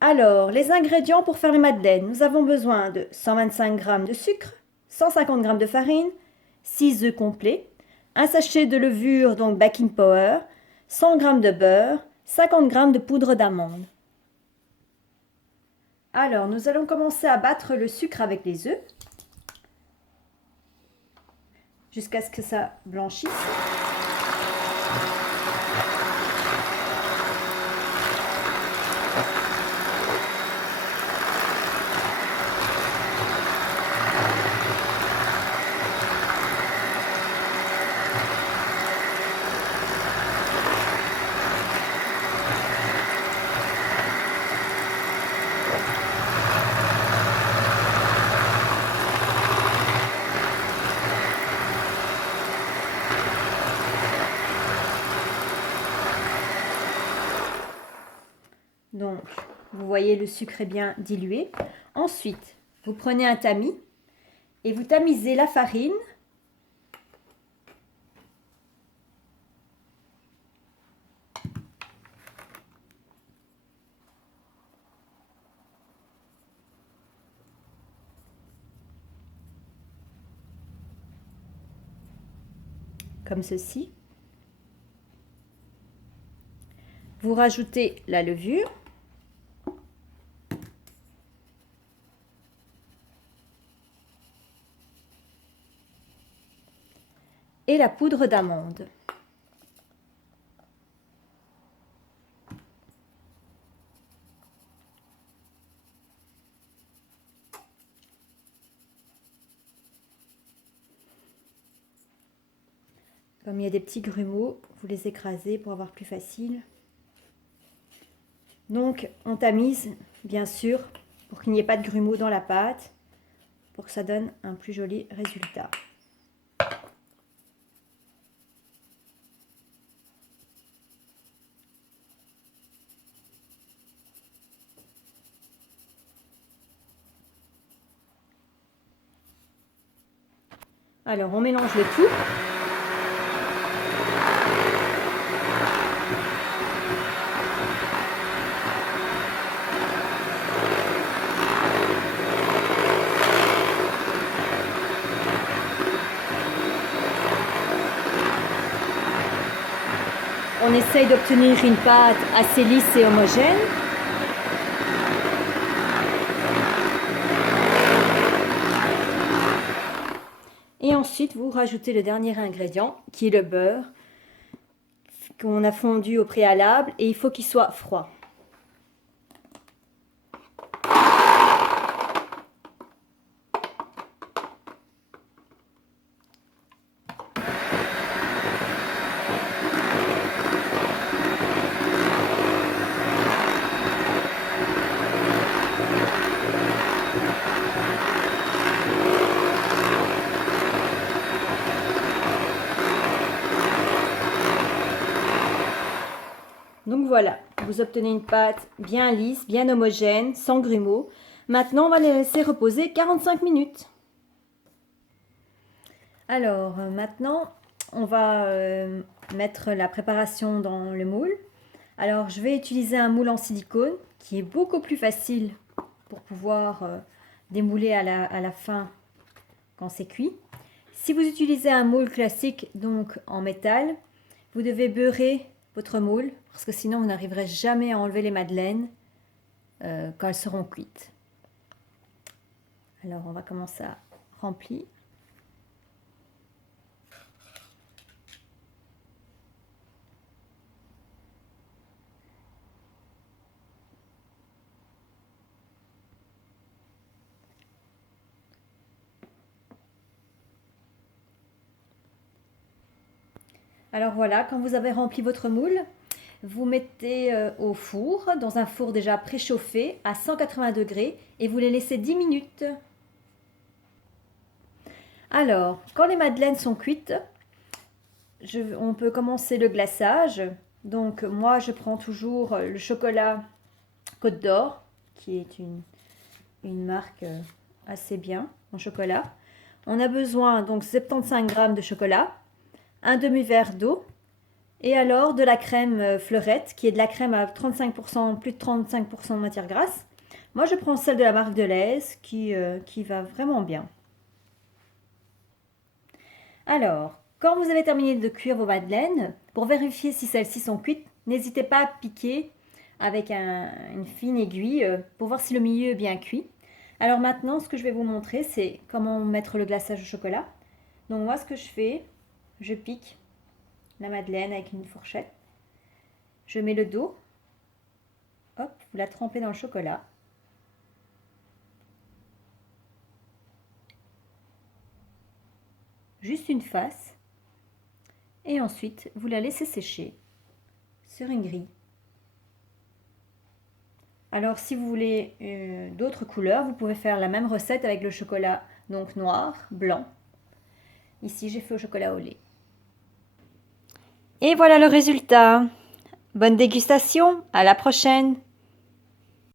Alors, les ingrédients pour faire les madeleines. Nous avons besoin de 125 g de sucre, 150 g de farine, 6 œufs complets, un sachet de levure, donc baking powder, 100 g de beurre, 50 g de poudre d'amande. Alors, nous allons commencer à battre le sucre avec les œufs jusqu'à ce que ça blanchisse. Donc, vous voyez, le sucre est bien dilué. Ensuite, vous prenez un tamis et vous tamisez la farine. Comme ceci. Vous rajoutez la levure. Et la poudre d'amande. Comme il y a des petits grumeaux, vous les écrasez pour avoir plus facile. Donc, on tamise, bien sûr, pour qu'il n'y ait pas de grumeaux dans la pâte, pour que ça donne un plus joli résultat. Alors, on mélange le tout. On essaye d'obtenir une pâte assez lisse et homogène. Et ensuite, vous rajoutez le dernier ingrédient, qui est le beurre, qu'on a fondu au préalable, et il faut qu'il soit froid. Donc voilà, vous obtenez une pâte bien lisse, bien homogène, sans grumeaux. Maintenant, on va les laisser reposer 45 minutes. Alors, maintenant, on va mettre la préparation dans le moule. Alors, je vais utiliser un moule en silicone qui est beaucoup plus facile pour pouvoir démouler à la fin quand c'est cuit. Si vous utilisez un moule classique, donc en métal, vous devez beurrer votre moule parce que sinon vous n'arriverez jamais à enlever les madeleines quand elles seront cuites. Alors on va commencer à remplir. Alors voilà, quand vous avez rempli votre moule, vous mettez au four, dans un four déjà préchauffé à 180 degrés et vous les laissez 10 minutes. Alors, quand les madeleines sont cuites, on peut commencer le glaçage. Donc moi, je prends toujours le chocolat Côte d'Or, qui est une marque assez bien en chocolat. On a besoin donc 75 g de chocolat, un demi-verre d'eau, Et alors de la crème fleurette, qui est de la crème à 35%, plus de 35% de matière grasse. Moi, je prends celle de la marque Delhaize qui va vraiment bien. Alors, quand vous avez terminé de cuire vos madeleines, pour vérifier si celles-ci sont cuites, n'hésitez pas à piquer avec une fine aiguille pour voir si le milieu est bien cuit. Alors maintenant, ce que je vais vous montrer, c'est comment mettre le glaçage au chocolat. Donc moi, ce que je fais, je pique la madeleine avec une fourchette. Je mets le dos. Hop, vous la trempez dans le chocolat. Juste une face. Et ensuite, vous la laissez sécher sur une grille. Alors si vous voulez d'autres couleurs, vous pouvez faire la même recette avec le chocolat donc noir, blanc. Ici, j'ai fait au chocolat au lait. Et voilà le résultat. Bonne dégustation, à la prochaine!